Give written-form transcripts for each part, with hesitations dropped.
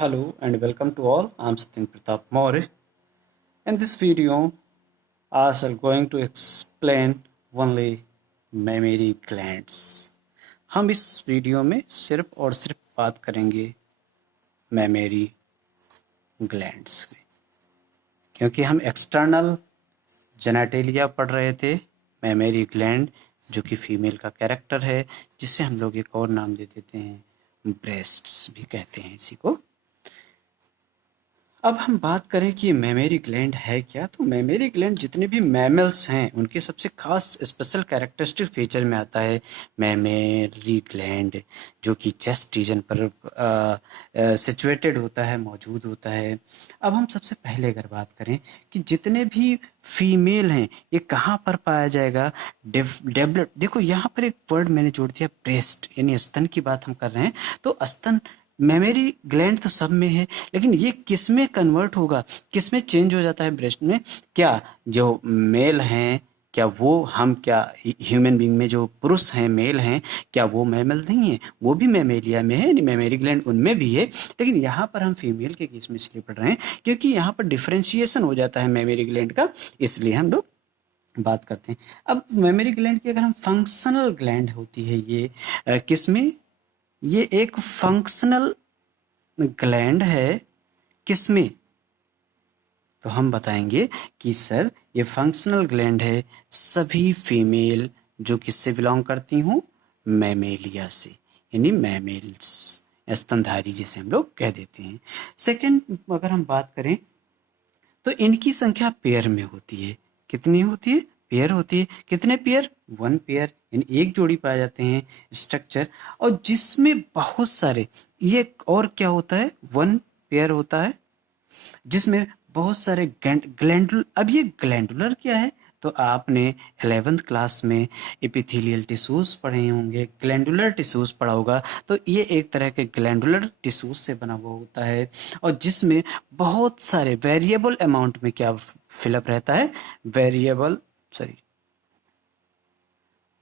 Hello and welcome to all. I'm Satyan Pratap Maurya. In this video, I shall going to explain only mammary glands. हम इस video में सिर्फ और सिर्फ बात करेंगे mammary glands की, क्योंकि हम एक्सटर्नल जेनेटेलिया पढ़ रहे थे mammary gland जो कि फीमेल का कैरेक्टर है, जिसे हम लोग एक और नाम दे देते हैं ब्रेस्ट्स भी कहते हैं इसी को। अब हम बात करें कि मेमोरी ग्लैंड है क्या, तो मेमोरी ग्लैंड जितने भी मैमल्स हैं उनके सबसे खास स्पेशल कैरेक्टरिस्टिक फीचर में आता है मेमोरी ग्लैंड, जो कि चेस्ट रीजन पर सिचुएटेड होता है, मौजूद होता है। अब हम सबसे पहले अगर बात करें कि जितने भी फीमेल हैं ये कहाँ पर पाया जाएगा, डेवलप। देखो यहाँ पर एक वर्ड मैंने जोड़ दिया ब्रेस्ट, यानी स्तन की बात हम कर रहे हैं। तो स्तन मेमोरी ग्लैंड तो सब में है, लेकिन ये किस में कन्वर्ट होगा, किस में चेंज हो जाता है ब्रेस्ट में? क्या जो मेल हैं, क्या वो हम क्या ह्यूमन बीइंग में जो पुरुष हैं, मेल हैं, क्या वो मैमल नहीं है? वो भी मैमेलिया में है, यानी मेमोरी ग्लैंड उनमें भी है। लेकिन यहाँ पर हम फीमेल के केस में इसलिए पढ़ रहे हैं क्योंकि यहाँ पर डिफ्रेंशिएशन हो जाता है मेमोरी ग्लैंड का, इसलिए हम लोग बात करते हैं। अब मेमोरी ग्लैंड की अगर हम फंक्शनल ग्लैंड होती है ये किस में? ये एक फंक्शनल ग्लैंड है, किसमें? तो हम बताएंगे कि सर ये फंक्शनल ग्लैंड है सभी फीमेल जो किससे बिलोंग करती हूँ, मैमेलिया से, यानी मैमेल्स, स्तनधारी जिसे हम लोग कह देते हैं। सेकंड अगर हम बात करें तो इनकी संख्या पेयर में होती है। कितनी होती है? पेयर होती है। कितने पेयर? 1 पेयर, यानी एक जोड़ी पाए जाते हैं स्ट्रक्चर, और जिसमें बहुत सारे, ये और क्या होता है, 1 पेयर होता है जिसमें बहुत सारे ग्लैंडुलर। अब ये ग्लैंडुलर क्या है? तो आपने 11th क्लास में एपिथेलियल टिश्यूज पढ़े होंगे, ग्लैंडुलर टिश्यूज पढ़ा होगा। तो ये एक तरह के ग्लैंडुलर टिश्यूज से बना हुआ होता है, और जिसमें बहुत सारे वेरिएबल अमाउंट में क्या फिलअप रहता है,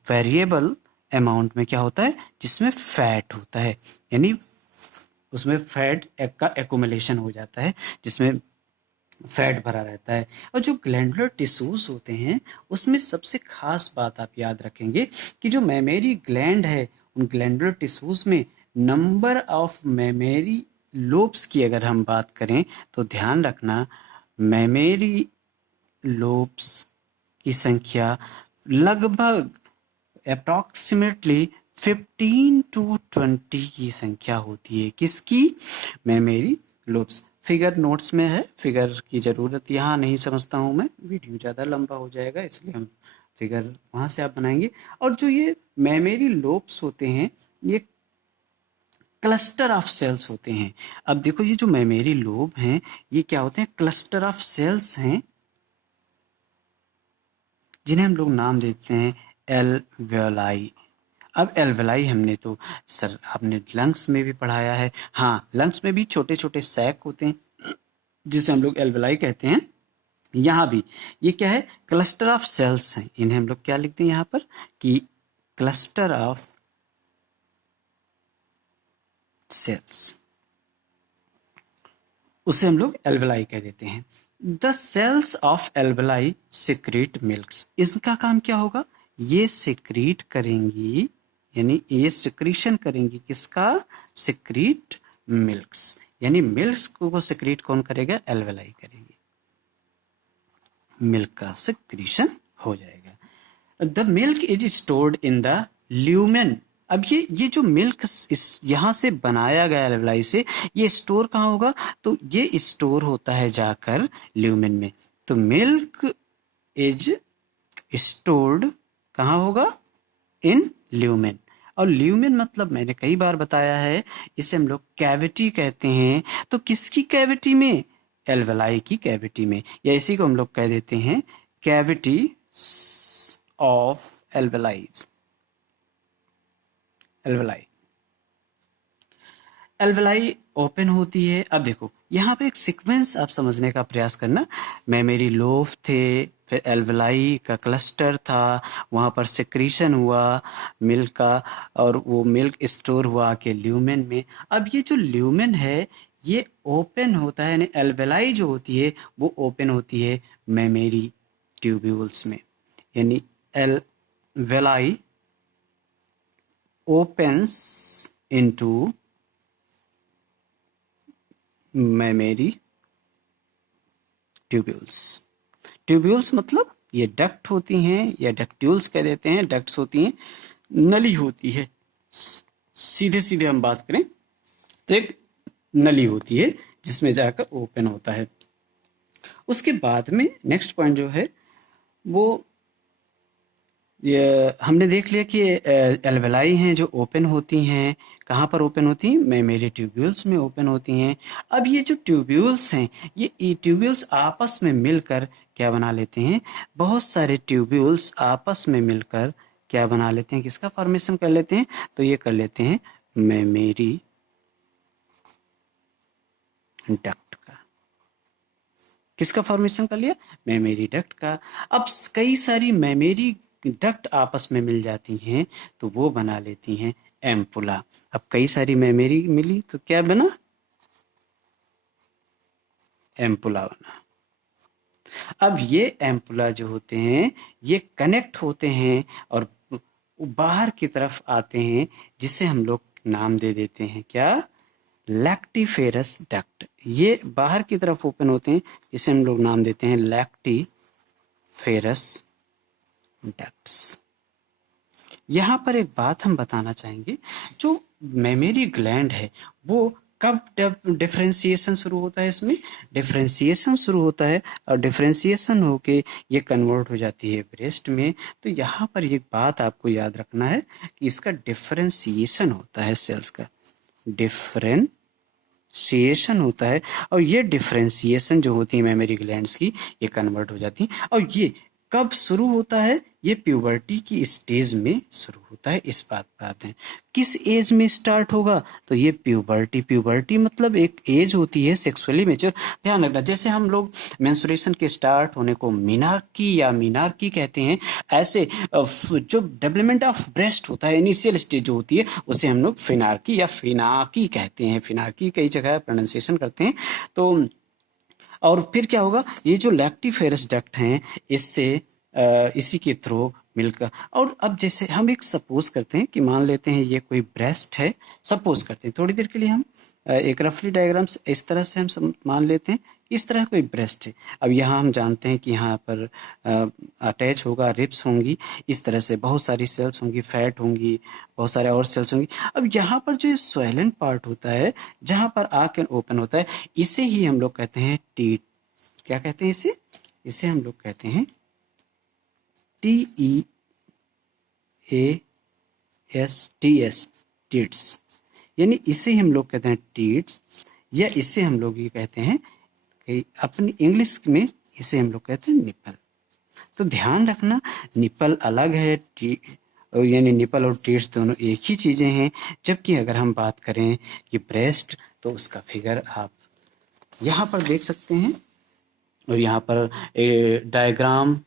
वेरिएबल अमाउंट में क्या होता है, जिसमें फैट होता है, यानी उसमें फैट का एक्युमुलेशन हो जाता है, जिसमें फैट भरा रहता है। और जो ग्लैंडुलर टिश्यूज होते हैं उसमें सबसे खास बात आप याद रखेंगे कि जो मेमोरी ग्लैंड है उन ग्लैंडुलर टिश्यूज में नंबर ऑफ मेमोरी लोब्स की अगर हम बात करें तो ध्यान रखना, मेमोरी लोब्स की संख्या लगभग अप्रॉक्सीमेटली 15 to 20 की संख्या होती है। किसकी? Memory lobes. फिगर नोट्स में है, फिगर की ज़रूरत यहाँ नहीं समझता हूँ मैं, वीडियो ज़्यादा लंबा हो जाएगा, इसलिए हम फिगर वहाँ से आप बनाएंगे। और जो ये मेमोरी लोब्स होते हैं ये क्लस्टर ऑफ सेल्स होते हैं। अब देखो ये जो मेमोरी लोब हैं ये क्या होते हैं, क्लस्टर ऑफ सेल्स हैं, जिन्हें हम लोग नाम देते हैं एल्वेलाई। अब एल्वेलाई हमने तो सर आपने लंग्स में भी पढ़ाया है। हाँ, लंग्स में भी छोटे छोटे सैक होते हैं जिसे हम लोग एल्वेलाई कहते हैं। यहाँ भी ये क्या है, क्लस्टर ऑफ सेल्स हैं, इन्हें हम लोग क्या लिखते हैं यहाँ पर कि क्लस्टर ऑफ सेल्स, उसे हम लोग एल्वेलाई कह देते हैं। The cells of alveoli secrete milks. इसका काम क्या होगा, ये सिक्रीट करेंगी, यानी ये सिक्रीशन करेंगी, किसका? सिक्रीट मिल्क्स, यानी मिल्क्स को सिक्रीट कौन करेगा? एल्वेलाई करेगी, मिल्क का सिक्रीशन हो जाएगा। The milk is stored in the lumen. अब ये जो मिल्क इस यहाँ से बनाया गया एल्वेलाई से, ये स्टोर कहाँ होगा? तो ये स्टोर होता है जाकर ल्यूमेन में। तो मिल्क इज स्टोर्ड कहाँ होगा? इन ल्यूमेन। और ल्यूमेन मतलब मैंने कई बार बताया है, इसे हम लोग कैविटी कहते हैं। तो किसकी कैविटी में? एल्वेलाई की कैविटी में, या इसी को हम लोग कह देते हैं cavity of alveoli, alveoli. Alveoli open होती है। अब देखो यहाँ पे एक सीक्वेंस आप समझने का प्रयास करना। मेमोरी लोब थे, फिर एल्वेलाई का क्लस्टर था, वहाँ पर सिक्रीशन हुआ मिल्क का, और वो मिल्क स्टोर हुआ के ल्यूमेन में। अब ये जो ल्यूमेन है ये ओपन होता है, यानी एल्वेलाई जो होती है वो ओपन होती है मेमोरी ट्यूब्यूल्स में, यानी alveoli opens into mammary tubules. Tubules मतलब ये डक्ट होती हैं या डक्ट्यूल्स कह देते हैं, डक्ट्स होती हैं, नली होती है, सीधे सीधे हम बात करें तो एक नली होती है जिसमें जाकर ओपन होता है। उसके बाद में नेक्स्ट पॉइंट जो है वो ये हमने देख लिया कि एल्वेलाई हैं जो ओपन होती हैं, कहाँ पर ओपन होती हैं, मेमोरी ट्यूब्यूल्स में ओपन होती हैं। अब ये जो ट्यूब्यूल्स हैं, ये ट्यूब्यूल्स आपस में मिलकर क्या बना लेते हैं, बहुत सारे ट्यूब्यूल्स आपस में मिलकर क्या बना लेते हैं, किसका फॉर्मेशन कर लेते हैं, तो ये कर लेते हैं मेमोरी डक्ट का। किसका फॉर्मेशन कर लिया, मेमोरी डक्ट का। अब कई सारी मेमोरी डक्ट आपस में मिल जाती हैं तो वो बना लेती हैं एम्पुला। अब कई सारी मेमोरी मिली तो क्या बना, एम्पुला बना। अब ये एम्पुला जो होते हैं ये कनेक्ट होते हैं और बाहर की तरफ आते हैं, जिसे हम लोग नाम दे देते हैं क्या, लैक्टिफेरस डक्ट। ये बाहर की तरफ ओपन होते हैं, इसे हम लोग नाम देते हैं लैक्टिफेरस डक्ट्स। यहाँ पर एक बात हम बताना चाहेंगे, जो मेमोरी ग्लैंड है वो कब डिफरेंशिएशन शुरू होता है, इसमें डिफरेंशिएशन शुरू होता है और डिफरेंशिएशन होके ये कन्वर्ट हो जाती है ब्रेस्ट में। तो यहाँ पर एक बात आपको याद रखना है कि इसका डिफरेंशिएशन होता है, सेल्स का डिफरेंशिएशन होता है, और ये डिफरेंशिएशन जो होती है मेमोरी ग्लैंड्स की, ये कन्वर्ट हो जाती है। और ये कब शुरू होता है, ये प्यूबर्टी की स्टेज में शुरू होता है। इस बात पर आते हैं, किस एज में स्टार्ट होगा, तो ये प्यूबर्टी मतलब एक एज होती है सेक्सुअली मेच्योर। ध्यान रखना, जैसे हम लोग मेंस्ट्रुएशन के स्टार्ट होने को मीनार्की कहते हैं, ऐसे जो डेवलपमेंट ऑफ ब्रेस्ट होता है, इनिशियल स्टेज जो होती है, उसे हम लोग फिनार्की या फिनाकी कहते हैं। फिनार्की कई जगह प्रोनाउंसिएशन करते हैं। तो और फिर क्या होगा, ये जो लैक्टिफेरस डक्ट हैं, इससे इसी के थ्रू मिलकर, और अब जैसे हम एक सपोज करते हैं कि मान लेते हैं ये कोई ब्रेस्ट है, सपोज करते हैं थोड़ी देर के लिए हम एक रफली डायग्राम्स इस तरह से हम मान लेते हैं कि इस तरह कोई ब्रेस्ट है। अब यहाँ हम जानते हैं कि यहाँ पर अटैच होगा, रिब्स होंगी, इस तरह से बहुत सारी सेल्स होंगी, फैट होंगी, बहुत सारे और सेल्स होंगी। अब यहाँ पर जो स्वेलन पार्ट होता है, जहाँ पर आके ओपन होता है, इसे ही हम लोग कहते हैं टी, क्या कहते हैं इसे, इसे हम लोग कहते हैं TEAS टीट्स, यानी इसे हम लोग कहते हैं टीट्स, या इसे हम लोग ये कहते हैं कि अपनी इंग्लिश में इसे हम लोग कहते हैं निपल। तो ध्यान रखना, निपल अलग है, यानी निपल और टीट्स दोनों एक ही चीज़ें हैं। जबकि अगर हम बात करें कि ब्रेस्ट, तो उसका फिगर आप यहाँ पर देख सकते हैं, और यहाँ पर diagram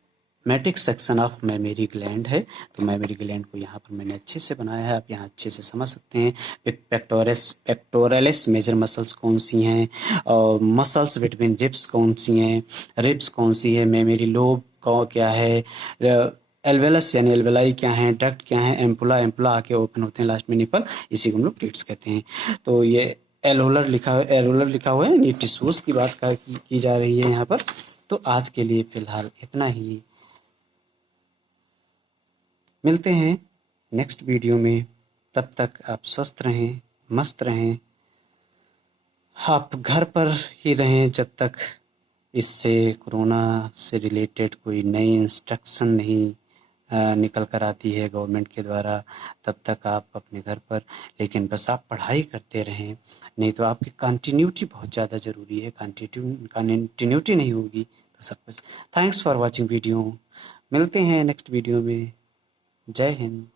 मैटिक section of mammary gland है। तो मेमोरी ग्लैंड को यहाँ पर मैंने अच्छे से बनाया है, आप यहाँ अच्छे से समझ सकते हैं। पेक्टोरलिस मेजर मसल्स कौन सी हैं, और मसल्स बिटवीन रिब्स कौन सी हैं, रिब्स कौन सी है, मेमोरी लोब क्या है, एल्वेलस यानी एल्वेलाई क्या है, डक्ट क्या है, एम्पुला आके ओपन होते हैं लास्ट में निपल, इसी को हम लोग टीट्स कहते हैं। तो ये एलोलर लिखा हुआ है, ये टिश्यूज की बात की जा रही है यहाँ पर। तो आज के लिए फिलहाल इतना ही, मिलते हैं नेक्स्ट वीडियो में। तब तक आप स्वस्थ रहें, मस्त रहें, आप घर पर ही रहें जब तक इससे कोरोना से रिलेटेड कोई नई इंस्ट्रक्शन नहीं निकल कर आती है गवर्नमेंट के द्वारा। तब तक आप अपने घर पर, लेकिन बस आप पढ़ाई करते रहें, नहीं तो आपकी कंटिन्यूटी बहुत ज़्यादा ज़रूरी है। कंटिन्यूटी नहीं होगी तो सब कुछ। थैंक्स फॉर वॉचिंग वीडियो, मिलते हैं नेक्स्ट वीडियो में। जय हिंद।